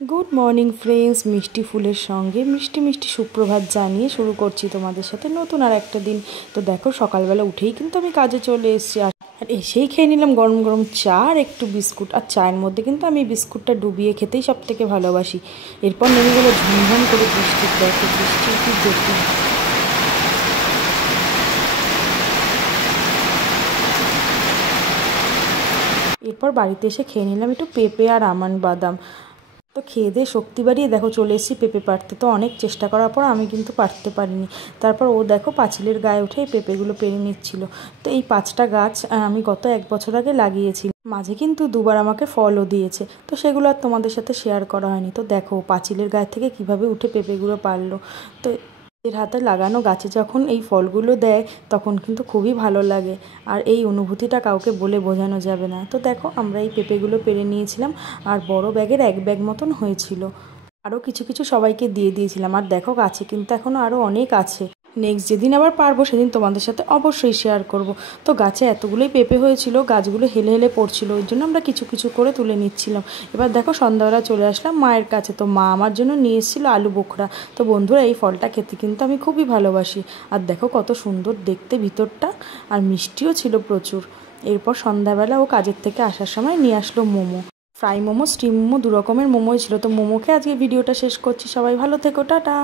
Good morning friends, মিষ্টি ফুলের সঙ্গে মিষ্টি মিষ্টি সুপ্রভাত জানিয়ে শুরু করছি তোমাদের সাথে নতুন আর একটা দিন। তো দেখো, সকালবেলা উঠেই কিন্তু আমি কাজে চলে এসেছি, আর এসেই খেয়ে নিলাম গরম গরম চা আর একটু বিস্কুট। আর চায়ের মধ্যে কিন্তু আমি বিস্কুটটা ডুবিয়ে খেতেই সব থেকে ভালোবাসি। এরপর নেমে গেলো ঝুমঝুম করে বৃষ্টি। দেখো বৃষ্টির কি গতি। এরপর বাড়িতে এসে খেয়ে নিলাম একটু পেঁপে আর আমন্ড বাদাম। তো খেয়ে দিয়ে শক্তি বাড়িয়ে দেখো চলে এসেছি পেঁপে পাড়তে। তো অনেক চেষ্টা করার পর আমি কিন্তু পারতে পারিনি। তারপর ও দেখো পাঁচিলের গায়ে উঠে এই পেঁপেগুলো পেরে নিচ্ছিল। তো এই 5টা গাছ আমি গত 1 বছর আগে লাগিয়েছি, মাঝে কিন্তু দুবার আমাকে ফলও দিয়েছে। তো সেগুলো আর তোমাদের সাথে শেয়ার করা হয়নি। তো দেখো পাঁচিলের গায়ে থেকে কিভাবে উঠে পেঁপেগুলো পারলো। তো এর হাতে লাগানো গাছে যখন এই ফলগুলো দেয় তখন কিন্তু খুবই ভালো লাগে, আর এই অনুভূতিটা কাউকে বলে বোঝানো যাবে না। তো দেখো আমরা এই পেঁপেগুলো পেরে নিয়েছিলাম, আর বড় ব্যাগের 1 ব্যাগ মতন হয়েছিল। আরও কিছু কিছু সবাইকে দিয়ে দিয়েছিলাম। আর দেখো গাছে কিন্তু এখনও আরও অনেক আছে। নেক্সট যেদিন আবার পারবো সেদিন তোমাদের সাথে অবশ্যই শেয়ার করব। তো গাছে এতগুলোই পেঁপে হয়েছিল, গাছগুলো হেলে হেলে পড়ছিল, ওই জন্য আমরা কিছু কিছু করে তুলে নিচ্ছিলাম। এবার দেখো সন্ধ্যাবেলা চলে আসলাম মায়ের কাছে। তো মা আমার জন্য নিয়ে এসেছিলো আলু বোখরা। তো বন্ধুরা, এই ফলটা খেতে কিন্তু আমি খুবই ভালোবাসি। আর দেখো কত সুন্দর দেখতে ভিতরটা, আর মিষ্টিও ছিল প্রচুর। এরপর সন্ধ্যাবেলা ও কাজের থেকে আসার সময় নিয়ে আসলো মোমো, ফ্রাই মোমো, স্টিম মোমো, 2 রকমের মোমোই ছিল। তো মোমোকে আজকে ভিডিওটা শেষ করছি। সবাই ভালো থেকো, টাটা।